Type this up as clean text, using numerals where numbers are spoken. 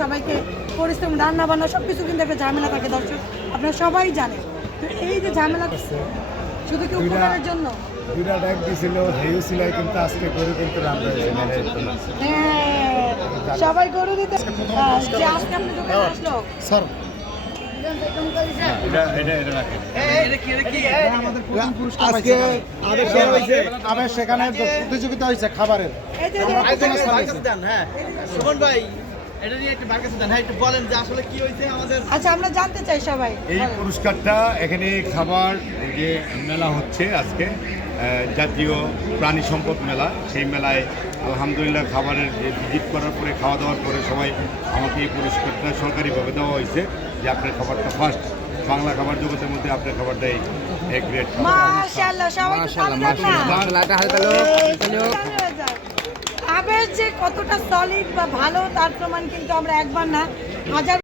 সবাইকে পরিশ্রম, রান্না বান্না সব কিছু কিন্তু একটা ঝামেলা থাকে দর্শক, আপনারা সবাই জানেন। তো এই যে ঝামেলা শুধু কি উপকারের জন্য? দুইটা ডাক দিয়েছিল, হেউ ছিল, কিন্তু আজকে গরু কিন্তু রান্না হয়েছে মানে হ্যাঁ, সবাই গরু দিতে যে আজকে আপনি দোকানে আসলো স্যার আজকে আবার সেখানে প্রতিযোগিতা হয়েছে খাবারের। এই যে হ্যাঁ সুমন ভাই, এটা নিয়ে একটু বার্কাস দেন। হ্যাঁ একটু বলেন যে আসলে কি হয়েছে আমাদের। আচ্ছা, আমরা জানতে চাই সবাই। এই পুরস্কারটা এখানে খাবার যে মেলা হচ্ছে আজকে, জাতীয় প্রাণী সম্পদ মেলা, সেই মেলায় আলহামদুলিল্লাহ খাবারের যে ভিজিট করার পরে, খাওয়া দাওয়ার পরে সবাই আমাকে এই পুরস্কারটা সরকারিভাবে দেওয়া হয়েছে যে আপনার খাবারটা ফার্স্ট, বাংলা খাবার জগতের মধ্যে আপনার খাবারটাই এক গ্রেড। মাশাআল্লাহ, সবাই তো তালি দেন না। আবেশ যে কতটা সলিড বা ভালো তার প্রমাণ কিন্তু আমরা একবার না হাজার